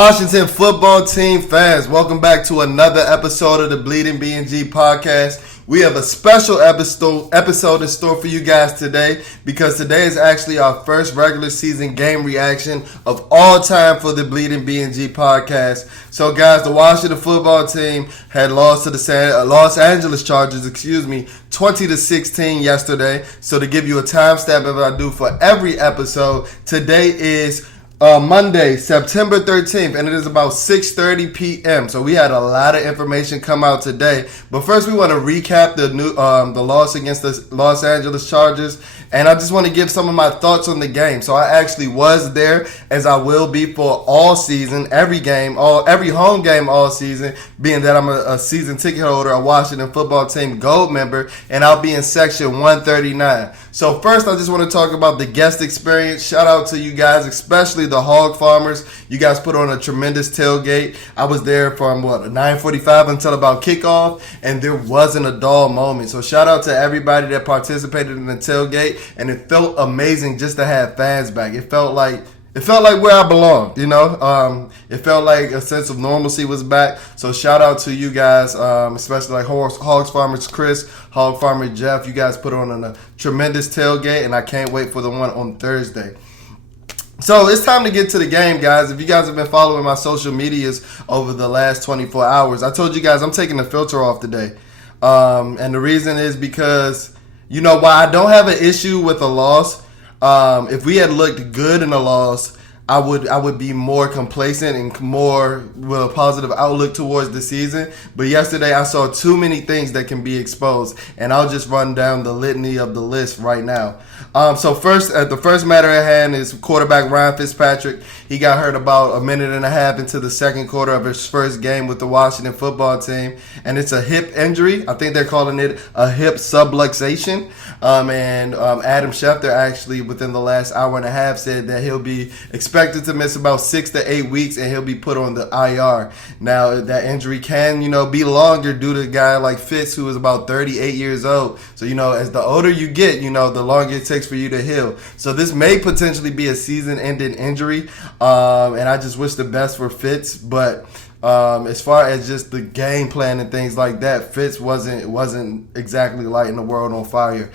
Washington football team fans, welcome back to another episode of the BnG podcast. We have a special episode in store for you guys today because today is actually our first regular season game reaction of all time for the BnG podcast. So guys, the Washington football team had lost to the Los Angeles Chargers, 20-16 yesterday. So to give you a timestamp as I do for every episode, today is Monday, September 13th, and it is about 6:30 p.m. So we had a lot of information come out today. But first, we want to recap the loss against the Los Angeles Chargers, and I just want to give some of my thoughts on the game. So I actually was there, as I will be for all season, every home game all season, being that I'm a season ticket holder, a Washington football team gold member, and I'll be in section 139. So first, I just want to talk about the guest experience. Shout out to you guys, especially the hog farmers. You guys put on a tremendous tailgate. I was there from 9:45 until about kickoff, and there wasn't a dull moment. So shout out to everybody that participated in the tailgate, and it felt amazing just to have fans back. It felt like where I belonged, you know. It felt like a sense of normalcy was back. So shout out to you guys, especially like Hogs Farmers Chris, Hog Farmer Jeff. You guys put on a tremendous tailgate, and I can't wait for the one on Thursday. So it's time to get to the game, guys. If you guys have been following my social medias over the last 24 hours, I told you guys I'm taking the filter off today. And the reason is because, you know, while I don't have an issue with a loss, if we had looked good in a loss, I would be more complacent and more with a positive outlook towards the season. But yesterday I saw too many things that can be exposed, and I'll just run down the litany of the list right now. So first, the first matter at hand is quarterback Ryan Fitzpatrick. He got hurt about a minute and a half into the second quarter of his first game with the Washington football team, and it's a hip injury. I think they're calling it a hip subluxation. And Adam Schefter actually within the last hour and a half said that he'll be expected to miss about 6 to 8 weeks, and he'll be put on the IR. Now that injury can, be longer due to a guy like Fitz, who is about 38 years old. So, as the older you get, the longer it takes for you to heal. So this may potentially be a season-ending injury, and I just wish the best for Fitz. But as far as just the game plan and things like that, Fitz wasn't exactly lighting the world on fire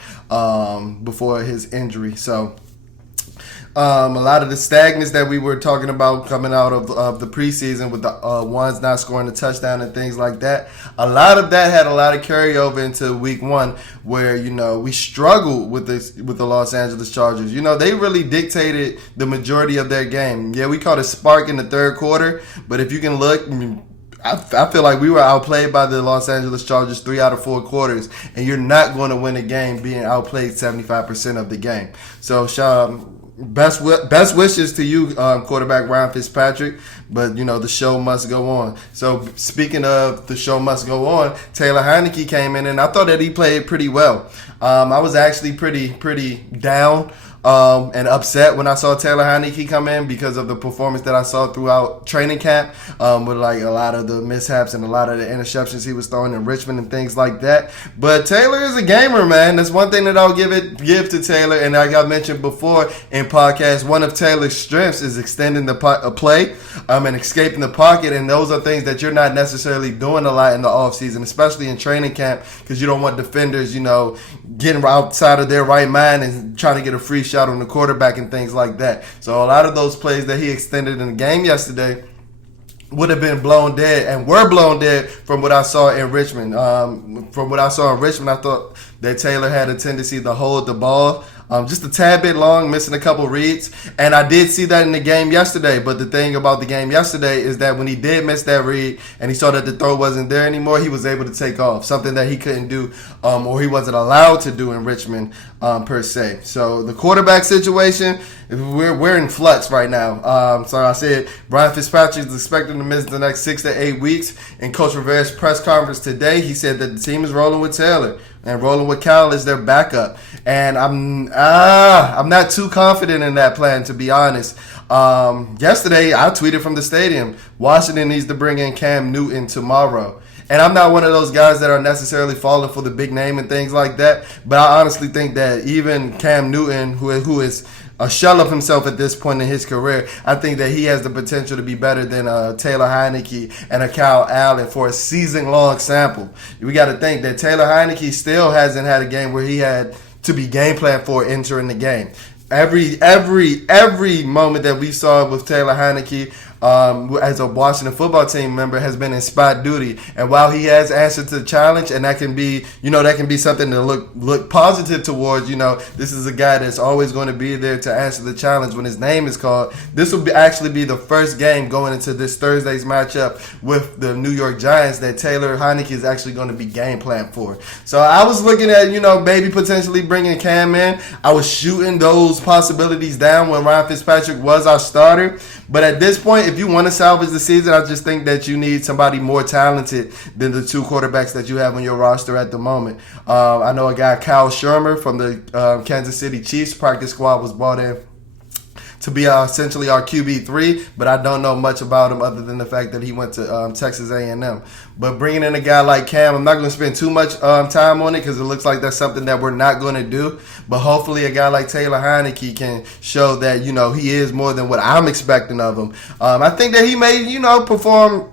before his injury. So a lot of the stagnance that we were talking about coming out of the preseason with the ones not scoring a touchdown and things like that, a lot of that had a lot of carryover into week one, where we struggled with the Los Angeles Chargers. They really dictated the majority of their game. Yeah, we caught a spark in the third quarter, but if you can look, I feel like we were outplayed by the Los Angeles Chargers 3 out of 4 quarters, and you're not going to win a game being outplayed 75% of the game. So, best wishes to you, quarterback Ryan Fitzpatrick, but the show must go on. So speaking of the show must go on, Taylor Heinicke came in, and I thought that he played pretty well. I was actually pretty down and upset when I saw Taylor Heinicke come in because of the performance that I saw throughout training camp, with like a lot of the mishaps and a lot of the interceptions he was throwing in Richmond and things like that. But Taylor is a gamer, man. That's one thing that I'll give to Taylor. And like I mentioned before in podcast, one of Taylor's strengths is extending the play and escaping the pocket. And those are things that you're not necessarily doing a lot in the offseason, especially in training camp, because you don't want defenders, getting outside of their right mind and trying to get a free shot on the quarterback and things like that. So a lot of those plays that he extended in the game yesterday would have been blown dead, and were blown dead from what I saw in Richmond. I thought that Taylor had a tendency to hold the ball just a tad bit long, missing a couple reads. And I did see that in the game yesterday. But the thing about the game yesterday is that when he did miss that read and he saw that the throw wasn't there anymore, he was able to take off, something that he couldn't do or he wasn't allowed to do in Richmond per se. So the quarterback situation, we're in flux right now. So I said Brian Fitzpatrick is expected to miss the next 6 to 8 weeks. In Coach Rivera's press conference today, he said that the team is rolling with Taylor and rolling with Cal as their backup. And I'm not too confident in that plan, to be honest. Yesterday, I tweeted from the stadium, Washington needs to bring in Cam Newton tomorrow. And I'm not one of those guys that are necessarily falling for the big name and things like that. But I honestly think that even Cam Newton, who is a shell of himself at this point in his career. I think that he has the potential to be better than Taylor Heineke and a Kyle Allen for a season-long sample. We got to think that Taylor Heineke still hasn't had a game where he had to be game plan for entering the game. Every moment that we saw with Taylor Heineke as a Washington football team member has been in spot duty. And while he has answered to the challenge, and that can be something to look positive towards, this is a guy that's always going to be there to answer the challenge when his name is called. This will actually be the first game going into this Thursday's matchup with the New York Giants that Taylor Heineke is actually going to be game plan for. So I was looking at, maybe potentially bringing Cam in. I was shooting those possibilities down when Ryan Fitzpatrick was our starter. But at this point, if you want to salvage the season, I just think that you need somebody more talented than the two quarterbacks that you have on your roster at the moment. I know a guy, Kyle Shermer from the Kansas City Chiefs practice squad, was brought in to be essentially our QB3, but I don't know much about him other than the fact that he went to Texas A&M. But bringing in a guy like Cam, I'm not going to spend too much time on it because it looks like that's something that we're not going to do. But hopefully a guy like Taylor Heineke can show that, he is more than what I'm expecting of him. I think that he may, perform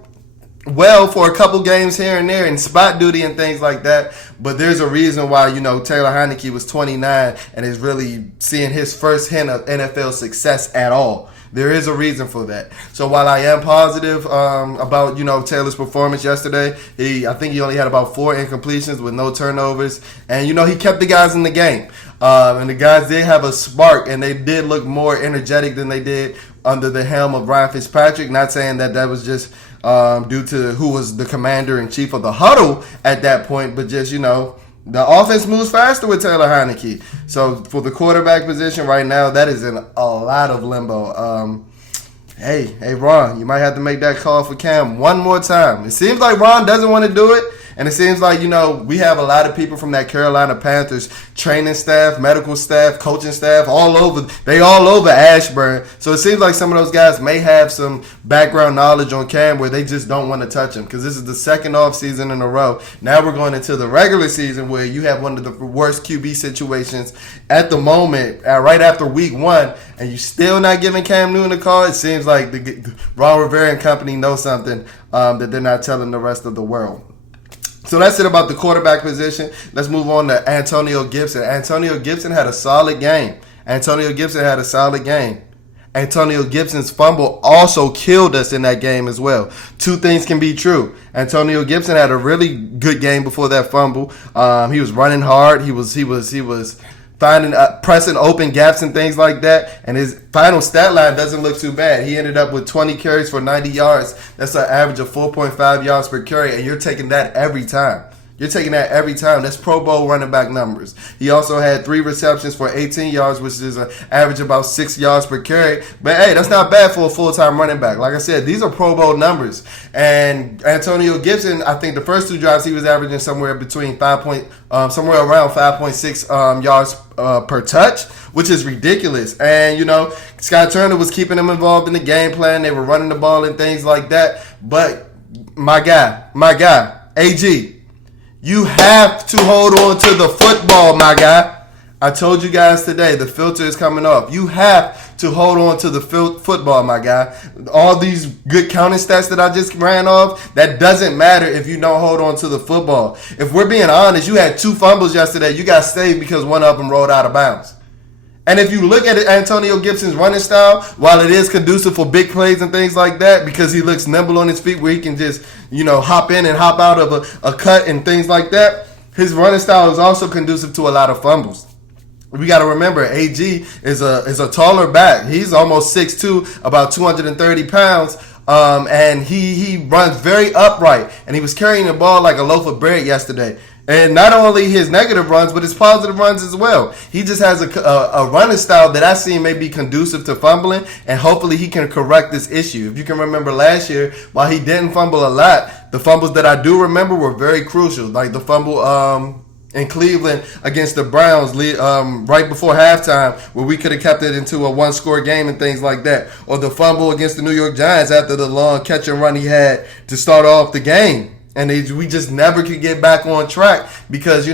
well for a couple games here and there in spot duty and things like that. But there's a reason why, Taylor Heineke was 29 and is really seeing his first hint of NFL success at all. There is a reason for that. So while I am positive about, Taylor's performance yesterday, I think he only had about 4 incompletions with no turnovers. And, he kept the guys in the game. And the guys did have a spark, and they did look more energetic than they did under the helm of Ryan Fitzpatrick. Not saying that was just due to who was the commander-in-chief of the huddle at that point, but just, the offense moves faster with Taylor Heineke. So for the quarterback position right now, that is in a lot of limbo. Hey, Ron, you might have to make that call for Cam one more time. It seems like Ron doesn't want to do it. And it seems like, we have a lot of people from that Carolina Panthers training staff, medical staff, coaching staff, all over Ashburn. So it seems like some of those guys may have some background knowledge on Cam where they just don't want to touch him because this is the second off season in a row. Now we're going into the regular season where you have one of the worst QB situations at the moment, right after week 1, and you're still not giving Cam Newton a call. It seems like the Ron Rivera and company know something that they're not telling the rest of the world. So that's it about the quarterback position. Let's move on to Antonio Gibson. Antonio Gibson had a solid game. Antonio Gibson's fumble also killed us in that game as well. Two things can be true. Antonio Gibson had a really good game before that fumble. He was running hard. He was finding pressing open gaps and things like that. And his final stat line doesn't look too bad. He ended up with 20 carries for 90 yards. That's an average of 4.5 yards per carry, and you're taking that every time. That's Pro Bowl running back numbers. He also had 3 receptions for 18 yards, which is an average of about 6 yards per carry. But, hey, that's not bad for a full-time running back. Like I said, these are Pro Bowl numbers. And Antonio Gibson, I think the first 2 drives he was averaging somewhere between somewhere around 5.6 yards per touch, which is ridiculous. And, Scott Turner was keeping him involved in the game plan. They were running the ball and things like that. But my guy, AG, you have to hold on to the football, my guy. I told you guys today, the filter is coming off. You have to hold on to the football, my guy. All these good counting stats that I just ran off, that doesn't matter if you don't hold on to the football. If we're being honest, you had 2 fumbles yesterday. You got saved because one of them rolled out of bounds. And if you look at Antonio Gibson's running style, while it is conducive for big plays and things like that, because he looks nimble on his feet where he can just, hop in and hop out of a cut and things like that, his running style is also conducive to a lot of fumbles. We got to remember, AG is a taller back. He's almost 6'2", about 230 pounds. And he runs very upright. And he was carrying the ball like a loaf of bread yesterday. And not only his negative runs, but his positive runs as well. He just has a running style that I see may be conducive to fumbling, and hopefully he can correct this issue. If you can remember last year, while he didn't fumble a lot, the fumbles that I do remember were very crucial, like the fumble in Cleveland against the Browns right before halftime, where we could have kept it into a 1-score game and things like that. Or the fumble against the New York Giants after the long catch and run he had to start off the game. And we just never could get back on track because,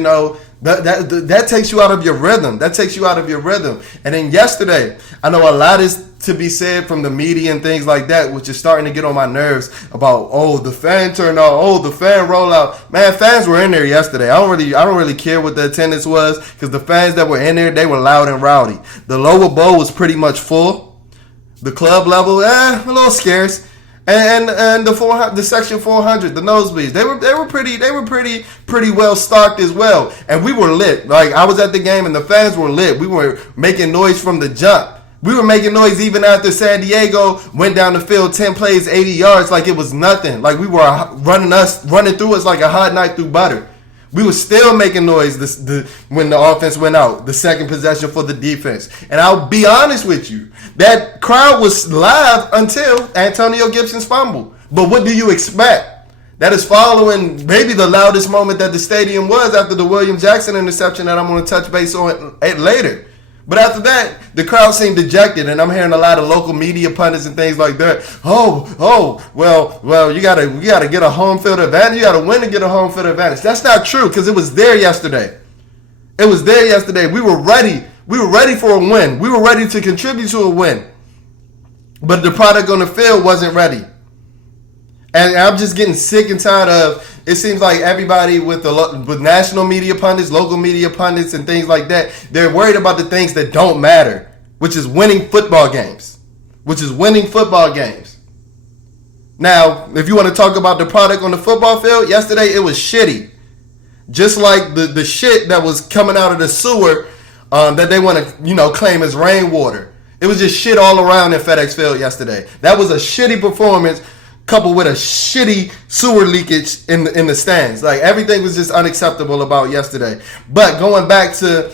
that takes you out of your rhythm. That takes you out of your rhythm. And then yesterday, I know a lot is to be said from the media and things like that, which is starting to get on my nerves about, the fan turnout, the fan rollout. Man, fans were in there yesterday. I don't really care what the attendance was because the fans that were in there, they were loud and rowdy. The lower bowl was pretty much full. The club level, a little scarce. And the section 400, the nosebleeds, they were pretty well stocked as well. And we were lit. Like, I was at the game and the fans were lit. We were making noise from the jump. We were making noise even after San Diego went down the field 10 plays, 80 yards like it was nothing. Like we were running through us like a hot knife through butter. We were still making noise when the offense went out, the second possession for the defense. And I'll be honest with you, that crowd was live until Antonio Gibson's fumble. But what do you expect? That is following maybe the loudest moment that the stadium was after the William Jackson interception that I'm going to touch base on later. But after that, the crowd seemed dejected, and I'm hearing a lot of local media pundits and things like that. Well, you gotta get a home field advantage. You gotta win to get a home field advantage. That's not true because it was there yesterday. It was there yesterday. We were ready. We were ready for a win. We were ready to contribute to a win. But the product on the field wasn't ready. And I'm just getting sick and tired of, it seems like everybody with national media pundits, local media pundits, and things like that, they're worried about the things that don't matter, which is winning football games. Now, if you want to talk about the product on the football field, yesterday it was shitty. Just like the shit that was coming out of the sewer that they want to, claim as rainwater. It was just shit all around in FedEx Field yesterday. That was a shitty performance coupled with a shitty sewer leakage in the stands. Like, everything was just unacceptable about yesterday. But going back to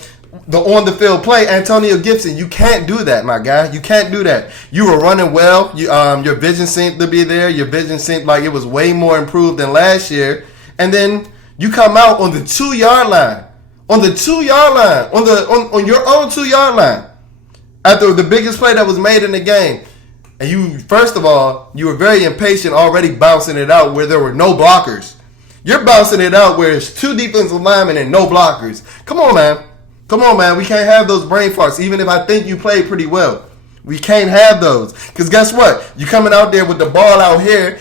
the on-the-field play, Antonio Gibson, you can't do that, my guy. You can't do that. You were running well. Your vision seemed to be there. Your vision seemed like it was way more improved than last year. And then you come out on the 2-yard line. On the 2-yard line. On your own 2-yard line. After the biggest play that was made in the game. And you, first of all, you were very impatient already bouncing it out where there were no blockers. You're bouncing it out where it's 2 defensive linemen and no blockers. Come on, man. We can't have those brain farts, even if I think you played pretty well. We can't have those. Because guess what? You're coming out there with the ball out here.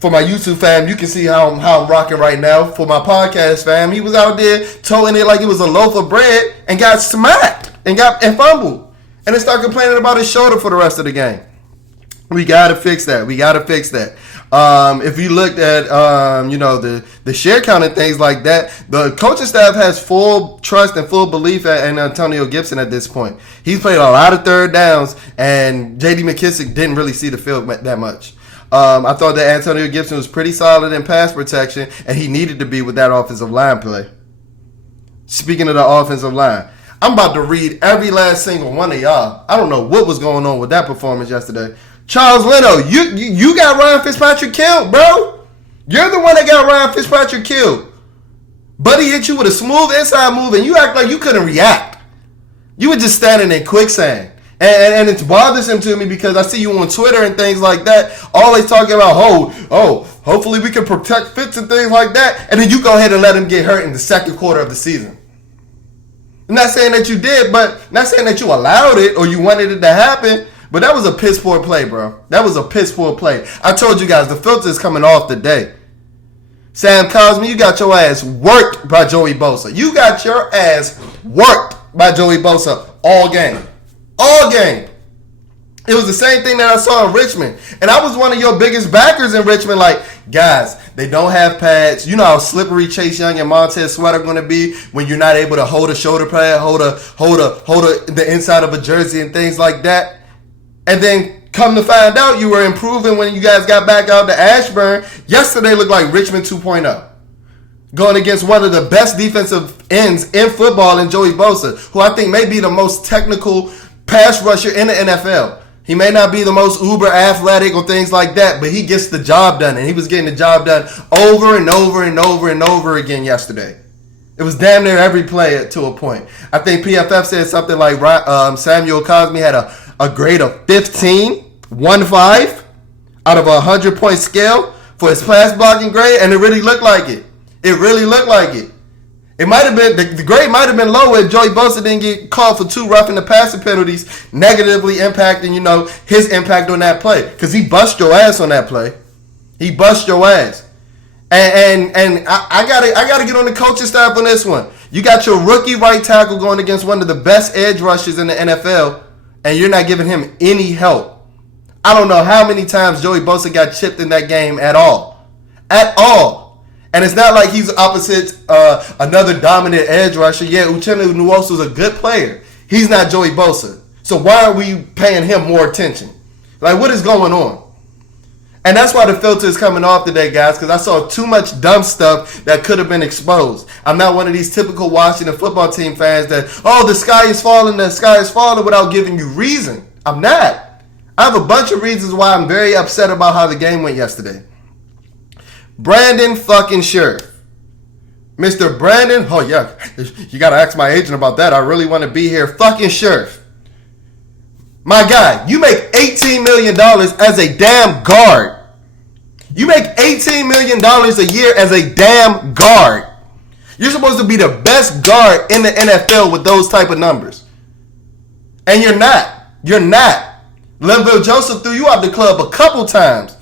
For my YouTube fam, you can see how I'm rocking right now. For my podcast fam, he was out there toting it like it was a loaf of bread and got smacked and fumbled. And then start complaining about his shoulder for the rest of the game. We got to fix that. If you looked at, the share count and things like that, the coaching staff has full trust and full belief in Antonio Gibson at this point. He's played a lot of third downs, and J.D. McKissick didn't really see the field that much. I thought that Antonio Gibson was pretty solid in pass protection, and he needed to be with that offensive line play. Speaking of the offensive line, I'm about to read every last single one of y'all. I don't know what was going on with that performance yesterday. Charles Leno, you got Ryan Fitzpatrick killed, bro. You're the one that got Ryan Fitzpatrick killed. Buddy hit you with a smooth inside move, and you act like you couldn't react. You were just standing in quicksand. And it's bothersome to me because I see you on Twitter and things like that, always talking about, hopefully we can protect Fitz and things like that, and then you go ahead and let him get hurt in the second quarter of the season. I'm not saying that you did, but not saying that you allowed it or you wanted it to happen. But that was a piss poor play, bro. That was a piss poor play. I told you guys, the filter is coming off today. Sam Cosme, you got your ass worked by Joey Bosa. You got your ass worked by Joey Bosa all game. All game. It was the same thing that I saw in Richmond. And I was one of your biggest backers in Richmond. Like, guys, they don't have pads. You know how slippery Chase Young and Montez Sweat are going to be when you're not able to hold a shoulder pad, hold the inside of a jersey and things like that. And then come to find out you were improving when you guys got back out to Ashburn. Yesterday looked like Richmond 2.0. Going against one of the best defensive ends in football in Joey Bosa, who I think may be the most technical pass rusher in the NFL. He may not be the most uber athletic or things like that, but he gets the job done. And he was getting the job done over and over and over and over again yesterday. It was damn near every play to a point. I think PFF said something like Samuel Cosme had a grade of 15 out of a 100-point scale for his pass blocking grade, and it really looked like it. It really looked like it. It might have been the grade might have been low if Joey Bosa didn't get called for 2 roughing the passer penalties, negatively impacting his impact on that play, because he bust your ass on that play. He bust your ass, and I gotta get on the coaching staff on this one. You got your rookie right tackle going against one of the best edge rushers in the NFL, and you're not giving him any help. I don't know how many times Joey Bosa got chipped in that game at all. At all. And it's not like he's opposite another dominant edge rusher. Yeah, Uchenna Nwosu's a good player. He's not Joey Bosa. So why are we paying him more attention? Like, what is going on? And that's why the filter is coming off today, guys, because I saw too much dumb stuff that could have been exposed. I'm not one of these typical Washington football team fans that, the sky is falling without giving you reason. I'm not. I have a bunch of reasons why I'm very upset about how the game went yesterday. Brandon fucking Scherff. Mr. Brandon, oh yeah, you got to ask my agent about that. I really want to be here. Fucking Scherff. My guy, you make $18 million as a damn guard. You make $18 million a year as a damn guard. You're supposed to be the best guard in the NFL with those type of numbers. And you're not. You're not. Linville Joseph threw you out the club a couple times.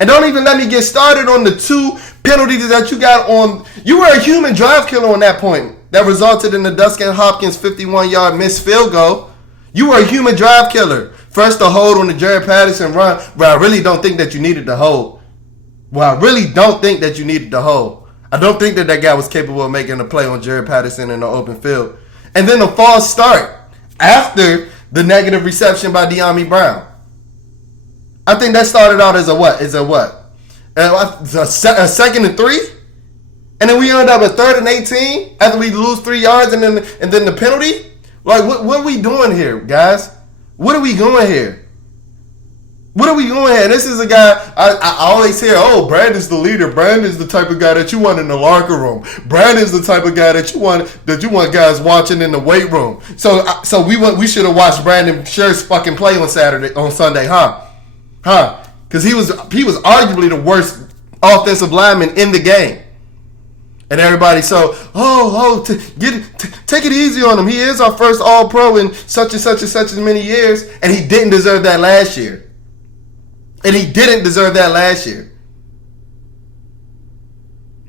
And don't even let me get started on the 2 penalties that you got on. You were a human drive killer on that point. That resulted in the Dustin Hopkins 51-yard missed field goal. You were a human drive killer. First, the hold on the Jared Patterson run, where I really don't think that you needed the hold. I don't think that guy was capable of making a play on Jared Patterson in the open field. And then the false start after the negative reception by De'Ami Brown. I think that started out as a 2nd and 3? And then we ended up at 3rd and 18 after we lose 3 yards and then the penalty? Like, what are we doing here, guys? What are we doing here? This is a guy, I always hear, Brandon's the leader. Brandon's the type of guy that you want in the locker room. Brandon's the type of guy that you want guys watching in the weight room. So we should have watched Brandon Scherff's fucking play on Sunday, huh? Because he was arguably the worst offensive lineman in the game. And everybody, take it easy on him. He is our first All-Pro in such and such as many years, and he didn't deserve that last year.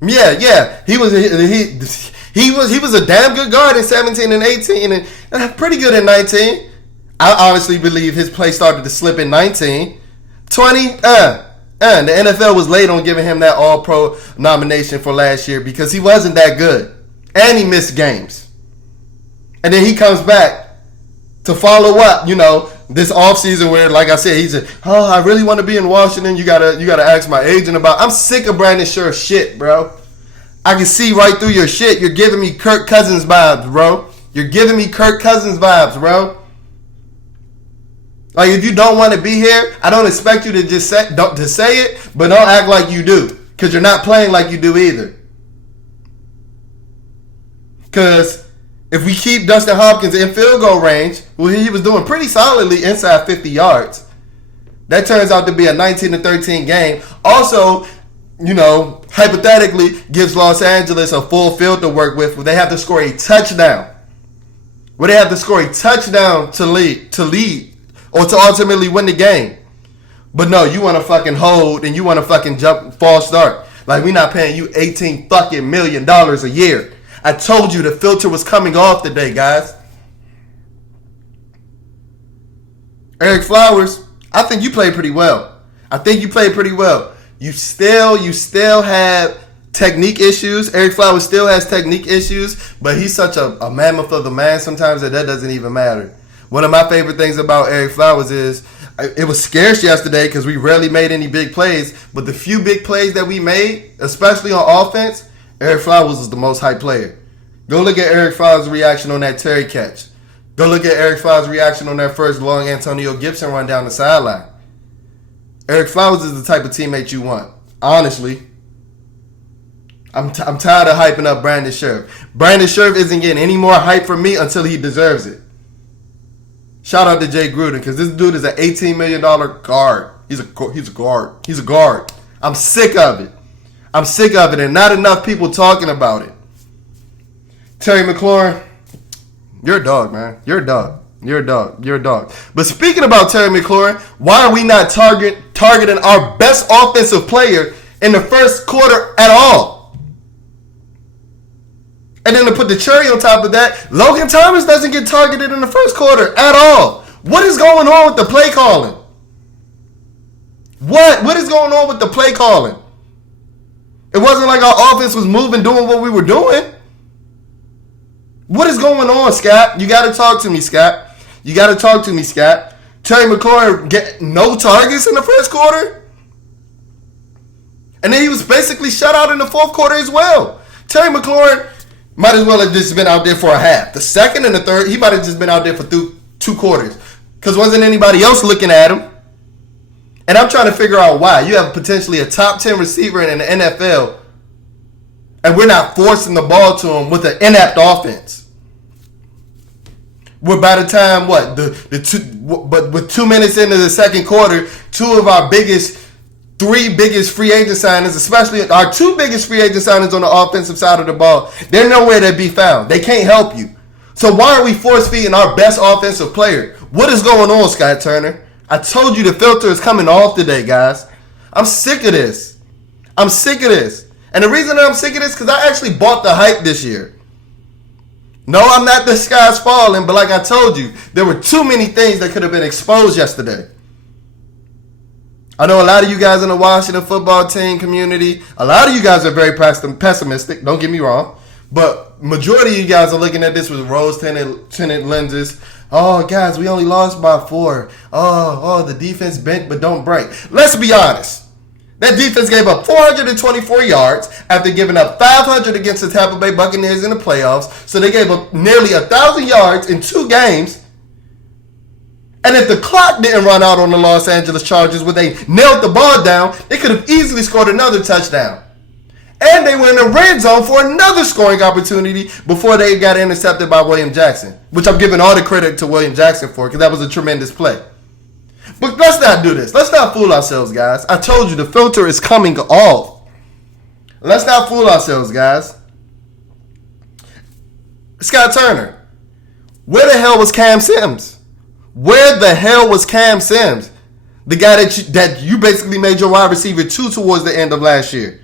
Yeah. He was a damn good guard in 17 and 18, and pretty good in 19. I honestly believe his play started to slip in 19. 20, the NFL was late on giving him that All-Pro nomination for last year because he wasn't that good. And he missed games. And then he comes back to follow up, this offseason where, like I said, he said, I really want to be in Washington. You gotta ask my agent about. I'm sick of Brandon Scherff shit, bro. I can see right through your shit. You're giving me Kirk Cousins vibes, bro. Like, if you don't want to be here, I don't expect you to just say it, but don't act like you do, because you're not playing like you do either. Because if we keep Dustin Hopkins in field goal range, well, he was doing pretty solidly inside 50 yards. That turns out to be a 19-13 game. Also, hypothetically gives Los Angeles a full field to work with where they have to score a touchdown. To lead. Or to ultimately win the game. But no, you want to fucking hold and you want to fucking false start. Like, we're not paying you $18 fucking million a year. I told you the filter was coming off today, guys. Eric Flowers, I think you played pretty well. You still have technique issues. Eric Flowers still has technique issues, but he's such a mammoth of the man sometimes that doesn't even matter. One of my favorite things about Eric Flowers is it was scarce yesterday because we rarely made any big plays, but the few big plays that we made, especially on offense, Eric Flowers was the most hyped player. Go look at Eric Flowers' reaction on that Terry catch. Go look at Eric Flowers' reaction on that first long Antonio Gibson run down the sideline. Eric Flowers is the type of teammate you want. Honestly. I'm tired of hyping up Brandon Scherff. Brandon Scherff isn't getting any more hype from me until he deserves it. Shout out to Jay Gruden, because this dude is an $18 million guard. He's a guard. I'm sick of it. I'm sick of it, and not enough people talking about it. Terry McLaurin, you're a dog, man. You're a dog. You're a dog. You're a dog. But speaking about Terry McLaurin, why are we not targeting our best offensive player in the first quarter at all? And then to put the cherry on top of that, Logan Thomas doesn't get targeted in the first quarter at all. What is going on with the play calling? What is going on with the play calling? It wasn't like our offense was moving, doing what we were doing. What is going on, Scott? You got to talk to me, Scott. You got to talk to me, Scott. Terry McLaurin get no targets in the first quarter? And then he was basically shut out in the fourth quarter as well. Terry McLaurin might as well have just been out there for a half. The second and the third, he might have just been out there for two quarters. Because wasn't anybody else looking at him. And I'm trying to figure out why. You have potentially a top 10 receiver in the NFL, and we're not forcing the ball to him with an inept offense. We're by the time, with 2 minutes into the second quarter, three biggest free agent signings, especially our two biggest free agent signings on the offensive side of the ball, they're nowhere to be found. They can't help you. So why are we force feeding our best offensive player? What is going on, Scott Turner? I told you the filter is coming off today, guys. I'm sick of this. I'm sick of this. And the reason that I'm sick of this is because I actually bought the hype this year. No, I'm not the sky's falling, but like I told you, there were too many things that could have been exposed yesterday. I know a lot of you guys in the Washington football team community, a lot of you guys are very pessimistic, don't get me wrong, but majority of you guys are looking at this with rose-tinted lenses. Oh, guys, we only lost by 4. Oh, the defense bent but don't break. Let's be honest. That defense gave up 424 yards after giving up 500 against the Tampa Bay Buccaneers in the playoffs. So they gave up nearly 1,000 yards in 2 games. And if the clock didn't run out on the Los Angeles Chargers when they nailed the ball down, they could have easily scored another touchdown. And they were in the red zone for another scoring opportunity before they got intercepted by William Jackson, which I'm giving all the credit to William Jackson for because that was a tremendous play. But let's not do this. Let's not fool ourselves, guys. I told you the filter is coming off. Let's not fool ourselves, guys. Scott Turner, where the hell was Cam Sims? Where the hell was Cam Sims? The guy that you basically made your wide receiver 2 towards the end of last year.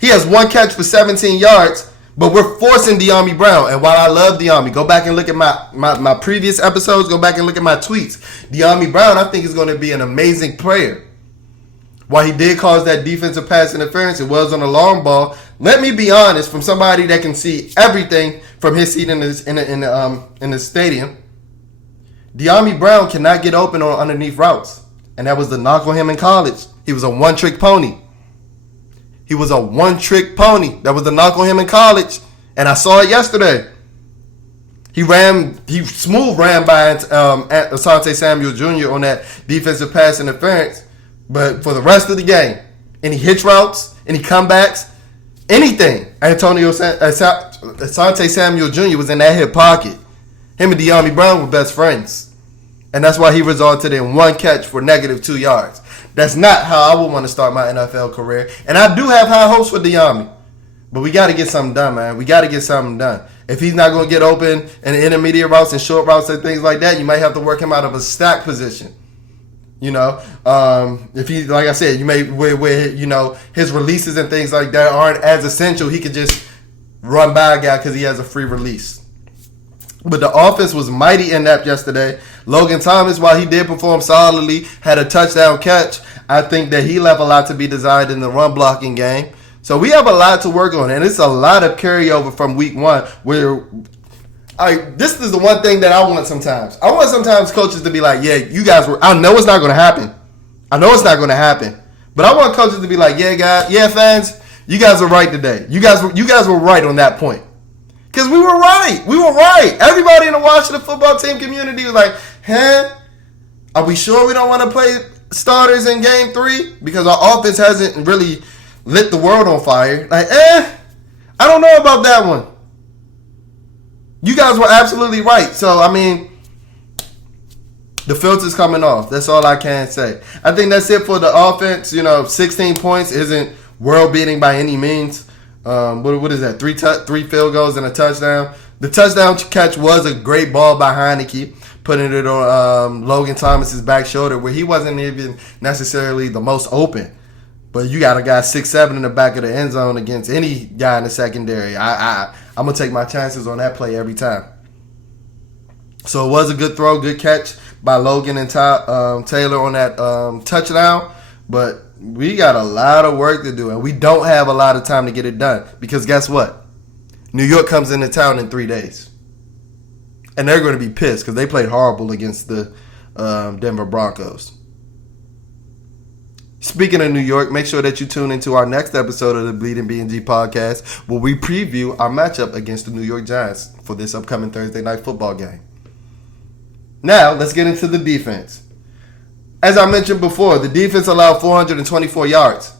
He has 1 catch for 17 yards, but we're forcing De'Ami Brown. And while I love De'Ami, go back and look at my previous episodes. Go back and look at my tweets. De'Ami Brown, I think, is going to be an amazing player. While he did cause that defensive pass interference, it was on a long ball. Let me be honest, from somebody that can see everything from his seat in the stadium, De'Ami Brown cannot get open on underneath routes. And that was the knock on him in college. He was a one-trick pony. He was a one-trick pony. That was the knock on him in college. And I saw it yesterday. He smooth ran by Asante Samuel Jr. on that defensive pass interference. But for the rest of the game, any hitch routes, any comebacks, anything, Asante Samuel Jr. was in that hip pocket. Him and De'Ami Brown were best friends. And that's why he resulted in 1 catch for -2 yards. That's not how I would want to start my NFL career. And I do have high hopes for De'Ami. But we got to get something done, man. We got to get something done. If he's not going to get open in the intermediate routes and short routes and things like that, you might have to work him out of a stack position. You know, if he, like I said, you may where his releases and things like that aren't as essential. He could just run by a guy because he has a free release. But the offense was mighty inept yesterday. Logan Thomas, while he did perform solidly, had a touchdown catch. I think that he left a lot to be desired in the run blocking game. So we have a lot to work on, and it's a lot of carryover from week 1. This is the one thing that I want sometimes. I want sometimes coaches to be like, yeah, you guys were. I know it's not going to happen. But I want coaches to be like, yeah, guys, yeah, fans, you guys were right today. You guys were right on that point. Because we were right. Everybody in the Washington football team community was like, are we sure we don't want to play starters in game 3? Because our offense hasn't really lit the world on fire. Like, I don't know about that one. You guys were absolutely right. So, I mean, The filter's coming off. That's all I can say. I think that's it for the offense. 16 points isn't world beating by any means. What is that? Three field goals and a touchdown. The touchdown catch was a great ball by Heineke, putting it on Logan Thomas's back shoulder, where he wasn't even necessarily the most open. But you got a guy 6'7" in the back of the end zone against any guy in the secondary. I'm gonna take my chances on that play every time. So it was a good throw, good catch by Logan and Taylor on that touchdown. But we got a lot of work to do, and we don't have a lot of time to get it done. Because guess what? New York comes into town in 3 days. And they're going to be pissed because they played horrible against the Denver Broncos. Speaking of New York, make sure that you tune into our next episode of the Bleeding BnG podcast, where we preview our matchup against the New York Giants for this upcoming Thursday night football game. Now, let's get into the defense. As I mentioned before, the defense allowed 424 yards.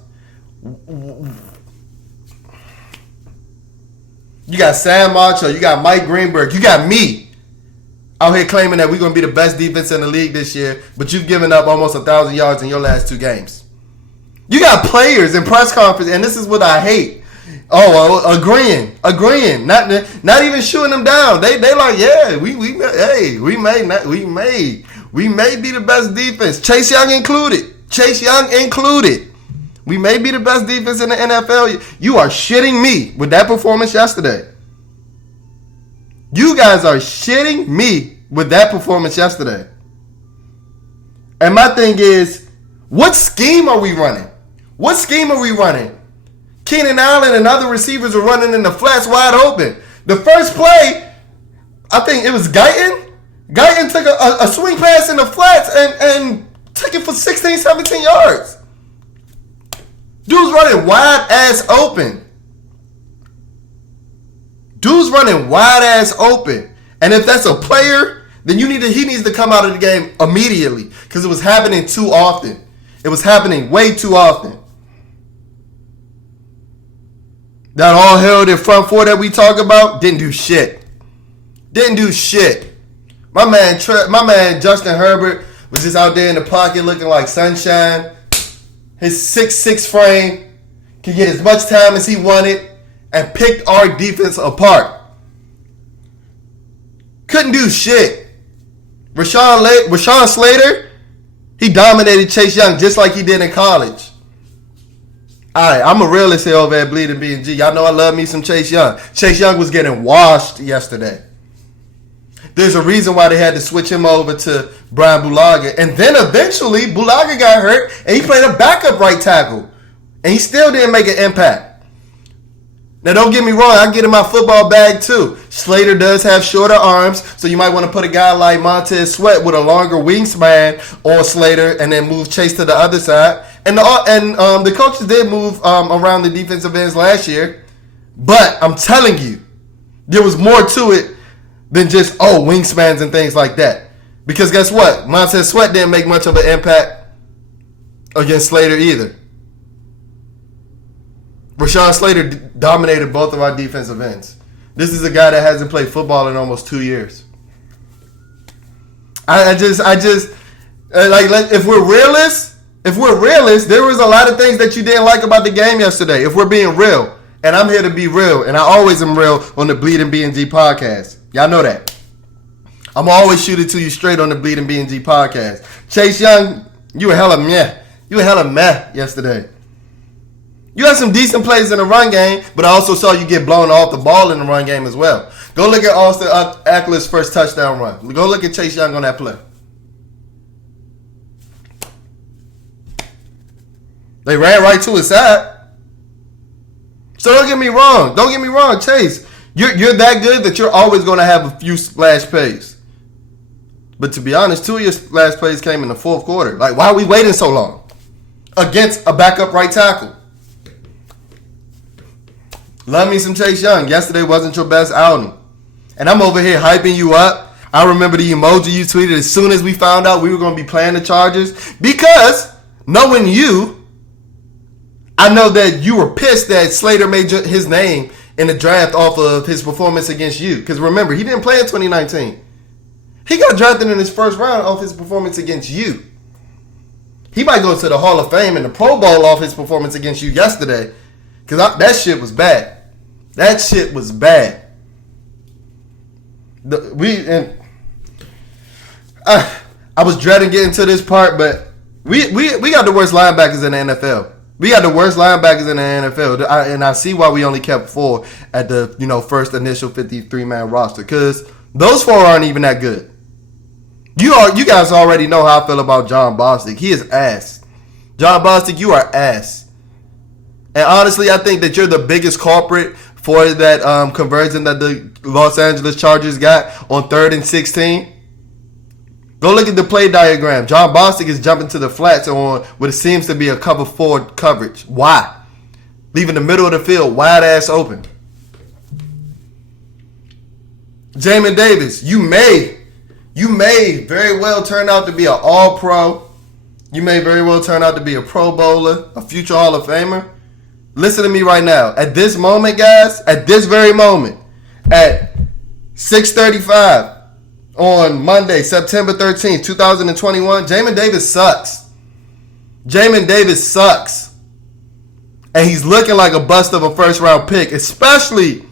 You got Sam Marcho, you got Mike Greenberg, you got me out here claiming that we're going to be the best defense in the league this year, but you've given up almost 1,000 yards in your last 2 games. You got players in press conference, and this is what I hate. Agreeing, not even shooting them down. They like, yeah, we may be the best defense. Chase Young included. We may be the best defense in the NFL. You are shitting me with that performance yesterday. You guys are shitting me with that performance yesterday. And my thing is, what scheme are we running? Keenan Allen and other receivers are running in the flats wide open. The first play, I think it was Guyton. Guyton took a swing pass in the flats and took it for 16, 17 yards. Dude's running wide ass open. And if that's a player, then he needs to come out of the game immediately, because it was happening too often. It was happening way too often. That all held in front four that we talk about didn't do shit. My man Justin Herbert was just out there in the pocket looking like sunshine. His 6'6" frame could get as much time as he wanted and picked our defense apart. Couldn't do shit. Rashawn Slater, he dominated Chase Young just like he did in college. Alright, I'm a realist here over at Bleeding BnG. Y'all know I love me some Chase Young. Chase Young was getting washed yesterday. There's a reason why they had to switch him over to Brian Bulaga. And then eventually, Bulaga got hurt, and he played a backup right tackle. And he still didn't make an impact. Now, don't get me wrong. I get in my football bag, too. Slater does have shorter arms, so you might want to put a guy like Montez Sweat with a longer wingspan on Slater and then move Chase to the other side. And the coaches did move around the defensive ends last year. But I'm telling you, there was more to it than just, wingspans and things like that. Because guess what? Montez Sweat didn't make much of an impact against Slater either. Rashawn Slater dominated both of our defensive ends. This is a guy that hasn't played football in almost 2 years. If we're realists, there was a lot of things that you didn't like about the game yesterday. If we're being real, and I'm here to be real, and I always am real on the Bleeding BnG podcast. Y'all know that. I'm always shoot it to you straight on the Bleeding BnG podcast. Chase Young, you were hella meh. Yesterday. You had some decent plays in the run game, but I also saw you get blown off the ball in the run game as well. Go look at Austin Eckler's first touchdown run. Go look at Chase Young on that play. They ran right to his side. So don't get me wrong, Chase. You're that good that you're always going to have a few splash plays. But to be honest, 2 of your splash plays came in the fourth quarter. Like, why are we waiting so long against a backup right tackle? Love me some Chase Young. Yesterday wasn't your best outing. And I'm over here hyping you up. I remember the emoji you tweeted as soon as we found out we were going to be playing the Chargers. Because knowing you, I know that you were pissed that Slater made his name in the draft off of his performance against you. Because remember, he didn't play in 2019. He got drafted in his first round off his performance against you. He might go to the Hall of Fame and the Pro Bowl off his performance against you yesterday. Because that shit was bad. That shit was bad. I was dreading getting to this part, but we got the worst linebackers in the NFL. We got the worst linebackers in the NFL, and I see why we only kept 4 at the first initial 53-man roster, because those 4 aren't even that good. You guys already know how I feel about John Bostic. He is ass. John Bostic, you are ass. And honestly, I think that you're the biggest culprit for that conversion that the Los Angeles Chargers got on 3rd and 16. Go look at the play diagram. John Bostic is jumping to the flats on what seems to be a cover 4 coverage. Why? Leaving the middle of the field wide ass open. Jamin Davis, you may very well turn out to be an all-pro. You may very well turn out to be a Pro Bowler, a future Hall of Famer. Listen to me right now. At this moment, guys, at this very moment, at 6:35 on Monday, September 13th, 2021, Jamin Davis sucks. Jamin Davis sucks. And he's looking like a bust of a first-round pick, especially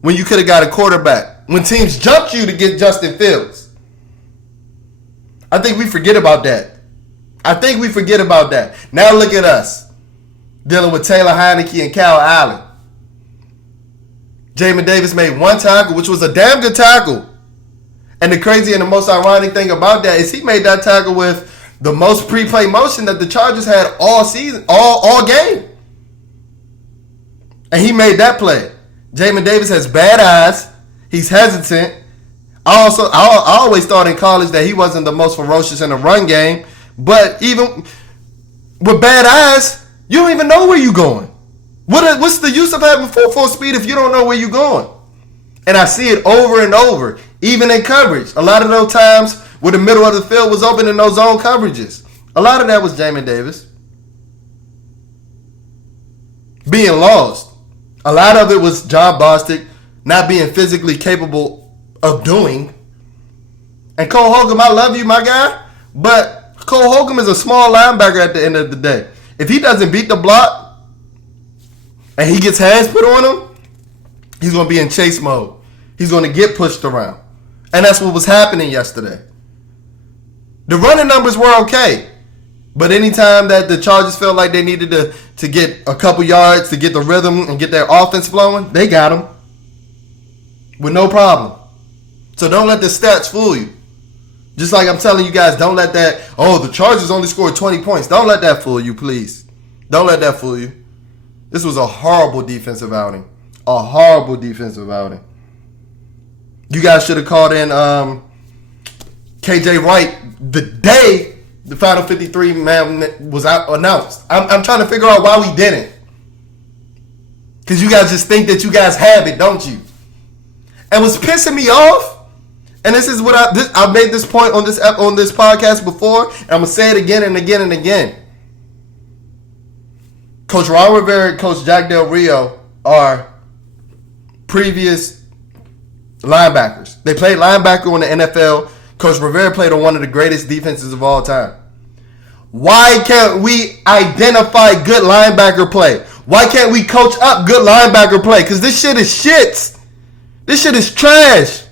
when you could have got a quarterback. When teams jumped you to get Justin Fields. I think we forget about that. Now look at us. Dealing with Taylor Heineke and Kyle Allen. Jamin Davis made 1 tackle, which was a damn good tackle. And the crazy and the most ironic thing about that is he made that tackle with the most pre-play motion that the Chargers had all season, all game. And he made that play. Jamin Davis has bad eyes. He's hesitant. I always thought in college that he wasn't the most ferocious in the run game. But even with bad eyes, you don't even know where you're going. What's the use of having full speed if you don't know where you're going? And I see it over and over, even in coverage. A lot of those times where the middle of the field was open in those zone coverages. A lot of that was Jamin Davis being lost. A lot of it was John Bostic not being physically capable of doing. And Cole Holcomb, I love you, my guy, but Cole Holcomb is a small linebacker at the end of the day. If he doesn't beat the block and he gets hands put on him, he's going to be in chase mode. He's going to get pushed around. And that's what was happening yesterday. The running numbers were okay. But anytime that the Chargers felt like they needed to get a couple yards to get the rhythm and get their offense flowing, they got them. With no problem. So don't let the stats fool you. Just like I'm telling you guys, don't let that, the Chargers only scored 20 points. Don't let that fool you, please. Don't let that fool you. This was a horrible defensive outing. A horrible defensive outing. You guys should have called in KJ Wright the day the final 53 man was announced. I'm trying to figure out why we didn't. Because you guys just think that you guys have it, don't you? And what's pissing me off, and this is what I've made this point on this podcast before, and I'm going to say it again and again and again. Coach Ron Rivera and Coach Jack Del Rio are previous linebackers. They played linebacker in the NFL. Coach Rivera played on one of the greatest defenses of all time. Why can't we identify good linebacker play? Why can't we coach up good linebacker play? Because this shit is shit. This shit is trash.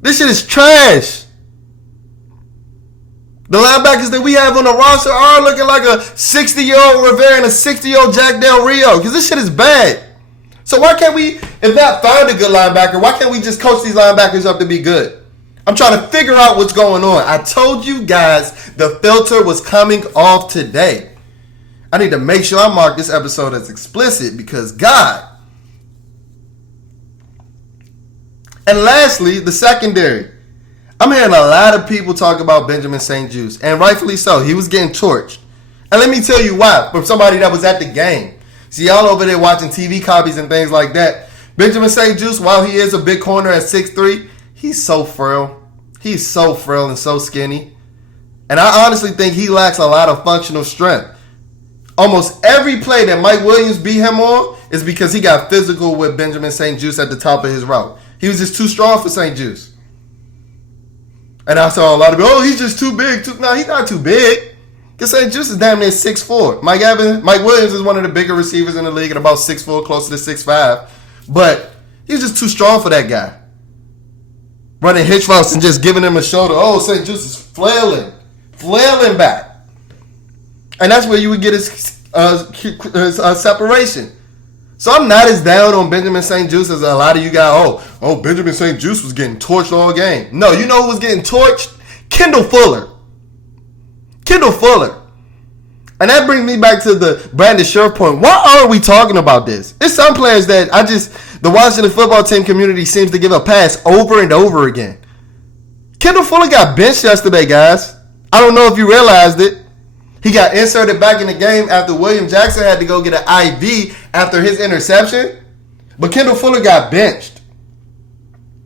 This shit is trash. The linebackers that we have on the roster are looking like a 60-year-old Rivera and a 60-year-old Jack Del Rio. Because this shit is bad. So why can't we, if not find a good linebacker, why can't we just coach these linebackers up to be good? I'm trying to figure out what's going on. I told you guys the filter was coming off today. I need to make sure I mark this episode as explicit because God. And lastly, the secondary. I'm hearing a lot of people talk about Benjamin St-Juste, and rightfully so. He was getting torched. And let me tell you why, from somebody that was at the game. See, y'all over there watching TV copies and things like that. Benjamin St-Juste, while he is a big corner at 6'3", he's so frail. He's so frail and so skinny. And I honestly think he lacks a lot of functional strength. Almost every play that Mike Williams beat him on, is because he got physical with Benjamin St-Juste at the top of his route. He was just too strong for St-Juste. And I saw a lot of people, oh, he's just too big. No, he's not too big. Because St-Juste is damn near 6'4". Mike Williams is one of the bigger receivers in the league at about 6'4", closer to 6'5". But he's just too strong for that guy. Running hitch routes and just giving him a shoulder. Oh, St-Juste is flailing back. And that's where you would get his separation. So I'm not as down on Benjamin St-Juste as a lot of you guys. Oh, Benjamin St-Juste was getting torched all game. No, you know who was getting torched? Kendall Fuller. And that brings me back to the Brandon Scherf point. Why are we talking about this? It's some players that the Washington football team community seems to give a pass over and over again. Kendall Fuller got benched yesterday, guys. I don't know if you realized it. He got inserted back in the game after William Jackson had to go get an IV after his interception. But Kendall Fuller got benched.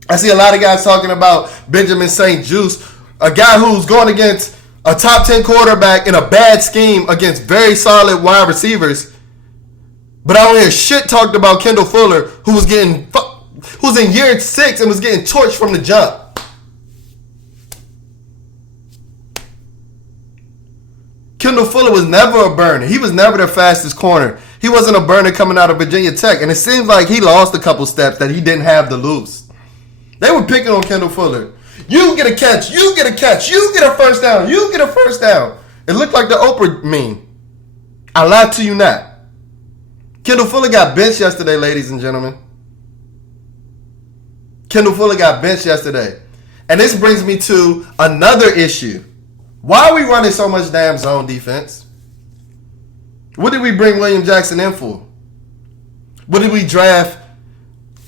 I see a lot of guys talking about Benjamin St-Juste, a guy who's going against a top 10 quarterback in a bad scheme against very solid wide receivers. But I don't hear shit talked about Kendall Fuller, who's in year 6 and was getting torched from the jump. Kendall Fuller was never a burner. He was never the fastest corner. He wasn't a burner coming out of Virginia Tech. And it seems like he lost a couple steps that he didn't have to lose. They were picking on Kendall Fuller. You get a catch. You get a catch. You get a first down. You get a first down. It looked like the Oprah meme. I lied to you not. Kendall Fuller got benched yesterday, ladies and gentlemen. Kendall Fuller got benched yesterday. And this brings me to another issue. Why are we running so much damn zone defense? What did we bring William Jackson in for? What did we draft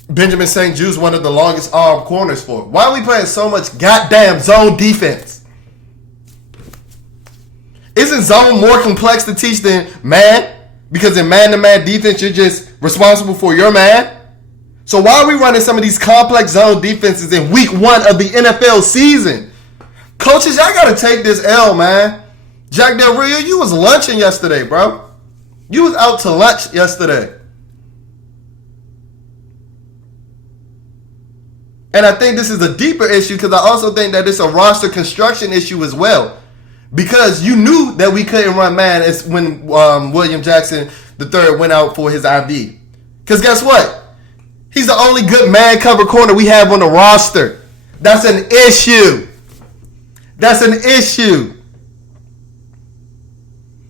Benjamin St-Juste, one of the longest arm corners, for? Why are we playing so much goddamn zone defense? Isn't zone more complex to teach than man? Because in man-to-man defense, you're just responsible for your man. So why are we running some of these complex zone defenses in week 1 of the NFL season? Coaches, y'all got to take this L, man. Jack Del Rio, you was lunching yesterday, bro. You was out to lunch yesterday. And I think this is a deeper issue because I also think that it's a roster construction issue as well. Because you knew that we couldn't run man as when William Jackson III went out for his IV. Because guess what? He's the only good man cover corner we have on the roster. That's an issue. That's an issue.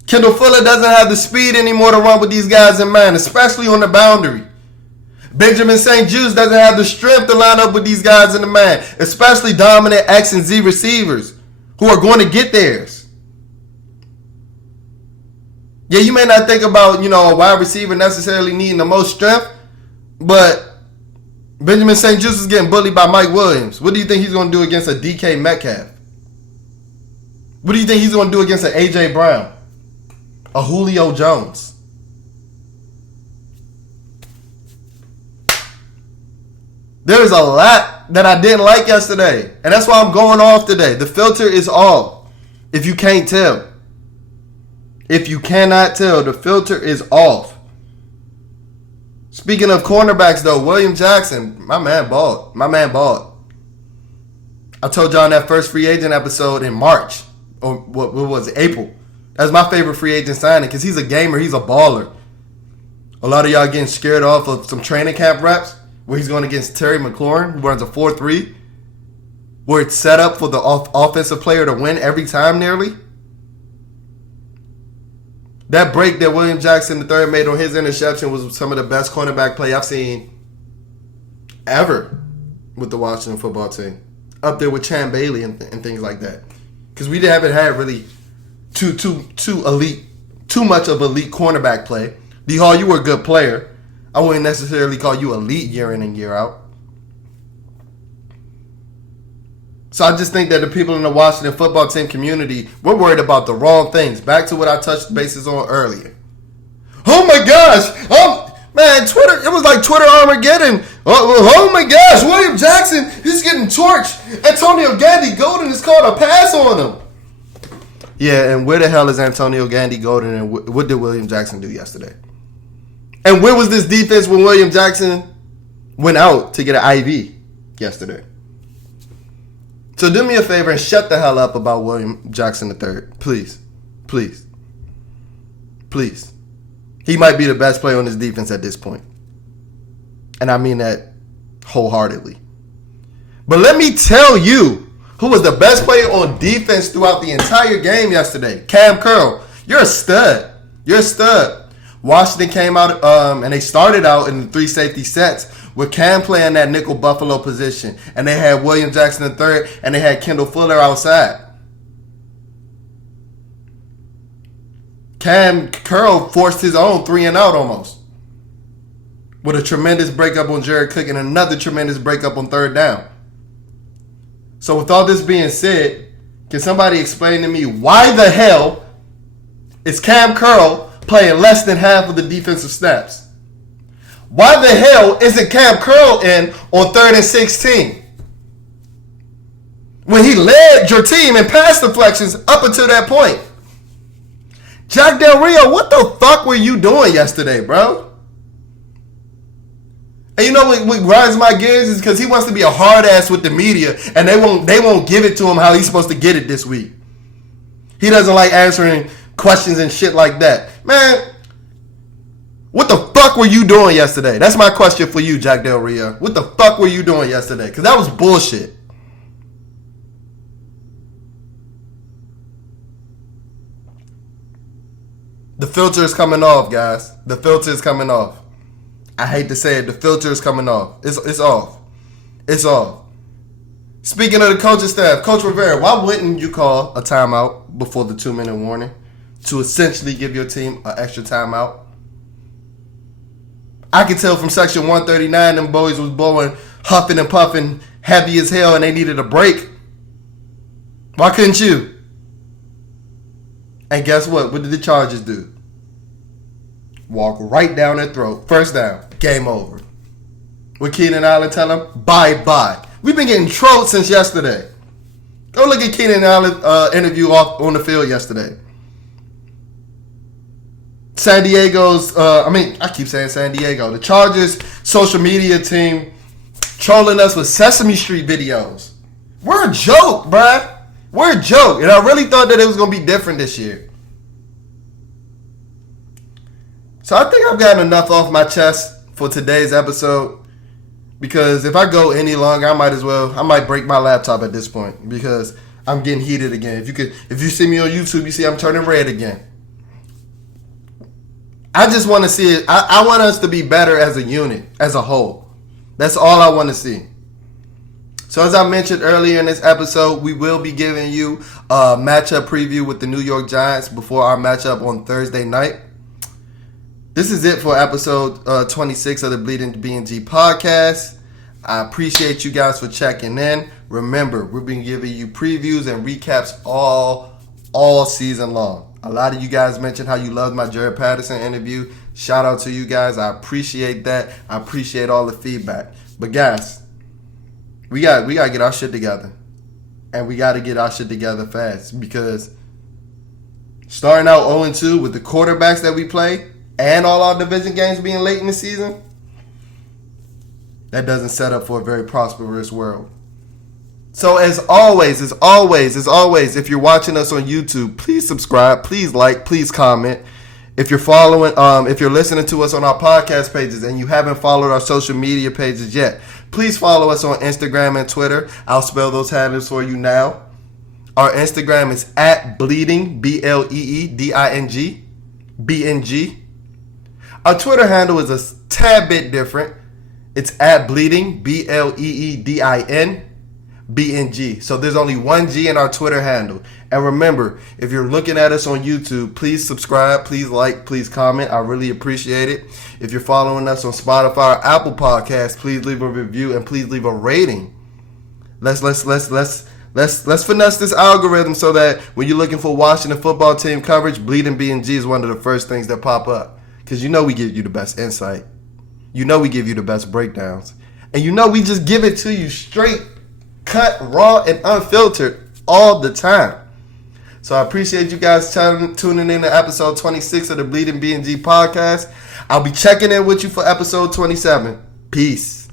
Kendall Fuller doesn't have the speed anymore to run with these guys in man, especially on the boundary. Benjamin St-Juste doesn't have the strength to line up with these guys in the man, especially dominant X and Z receivers who are going to get theirs. Yeah, you may not think about, a wide receiver necessarily needing the most strength, but Benjamin St-Juste is getting bullied by Mike Williams. What do you think he's going to do against a DK Metcalf? What do you think he's going to do against an A.J. Brown? A Julio Jones? There is a lot that I didn't like yesterday. And that's why I'm going off today. The filter is off. If you can't tell. If you cannot tell, the filter is off. Speaking of cornerbacks, though, William Jackson, my man balled. I told y'all in that first free agent episode in March. Or what was it? April. That's my favorite free agent signing because he's a gamer. He's a baller. A lot of y'all getting scared off of some training camp reps where he's going against Terry McLaurin, who runs a 4-3, where it's set up for the offensive player to win every time nearly. That break that William Jackson III made on his interception was some of the best cornerback play I've seen ever with the Washington football team. Up there with Chan Bailey and things like that. Because we haven't had really too much of elite cornerback play. D Hall, you were a good player. I wouldn't necessarily call you elite year in and year out. So I just think that the people in the Washington football team community, we're worried about the wrong things. Back to what I touched bases on earlier. Oh my gosh! Man, Twitter, it was like Twitter Armageddon. Oh my gosh, William Jackson, he's getting torched. Antonio Gandy Golden is called a pass on him. Yeah, and where the hell is Antonio Gandy Golden and what did William Jackson do yesterday? And where was this defense when William Jackson went out to get an IV yesterday? So do me a favor and shut the hell up about William Jackson III. Please. Please. Please. He might be the best player on this defense at this point. And I mean that wholeheartedly. But let me tell you who was the best player on defense throughout the entire game yesterday. Cam Curl. You're a stud. You're a stud. Washington came out and they started out in the 3 safety sets with Cam playing that nickel Buffalo position. And they had William Jackson III and they had Kendall Fuller outside. Cam Curl forced his own 3 and out almost. With a tremendous breakup on Jared Cook and another tremendous breakup on 3rd down. So with all this being said, can somebody explain to me why the hell is Cam Curl playing less than half of the defensive snaps? Why the hell isn't Cam Curl in on 3rd and 16? When he led your team in pass deflections up until that point. Jack Del Rio, what the fuck were you doing yesterday, bro? And you know what grinds my gears is because he wants to be a hard ass with the media and they won't give it to him how he's supposed to get it this week. He doesn't like answering questions and shit like that. Man, what the fuck were you doing yesterday? That's my question for you, Jack Del Rio. What the fuck were you doing yesterday? Because that was bullshit. The filter is coming off, guys. The filter is coming off. I hate to say it. The filter is coming off. It's off. It's off. Speaking of the coaching staff, Coach Rivera, why wouldn't you call a timeout before the 2-minute warning to essentially give your team an extra timeout? I could tell from section 139 them boys was blowing, huffing and puffing, heavy as hell, and they needed a break. Why couldn't you? And guess what? What did the Chargers do? Walk right down their throat. First down. Game over. What Keenan Allen tell them? Bye-bye. We've been getting trolled since yesterday. Go look at Keenan Allen's interview off on the field yesterday. San Diego's, I keep saying San Diego. The Chargers social media team trolling us with Sesame Street videos. We're a joke, bruh. We're a joke. And I really thought that it was going to be different this year. So I think I've gotten enough off my chest for today's episode. Because if I go any longer, I might break my laptop at this point. Because I'm getting heated again. If you see me on YouTube, you see I'm turning red again. I just want to see it. I want us to be better as a unit, as a whole. That's all I want to see. So as I mentioned earlier in this episode, we will be giving you a matchup preview with the New York Giants before our matchup on Thursday night. This is it for episode 26 of the BnG podcast. I appreciate you guys for checking in. Remember, we've been giving you previews and recaps all season long. A lot of you guys mentioned how you loved my Jared Patterson interview. Shout out to you guys. I appreciate that. I appreciate all the feedback. But guys, we got to get our shit together. And we got to get our shit together fast. Because starting out 0-2 with the quarterbacks that we play and all our division games being late in the season, that doesn't set up for a very prosperous world. So as always, if you're watching us on YouTube, please subscribe, please like, please comment. If you're if you're listening to us on our podcast pages and you haven't followed our social media pages yet, please follow us on Instagram and Twitter. I'll spell those handles for you now. Our Instagram is @bleeding, BLEEDING, BnG. Our Twitter handle is a tad bit different. It's @bleeding, BLEEDIN, BnG. So there's only one G in our Twitter handle. And remember, if you're looking at us on YouTube, please subscribe, please like, please comment. I really appreciate it. If you're following us on Spotify or Apple Podcasts, please leave a review and please leave a rating. Let's finesse this algorithm so that when you're looking for Washington football team coverage, Bleeding BnG is one of the first things that pop up. Because you know we give you the best insight. You know we give you the best breakdowns. And you know we just give it to you straight, cut, raw, and unfiltered all the time. So I appreciate you guys tuning in to episode 26 of the Bleeding BnG podcast. I'll be checking in with you for episode 27. Peace.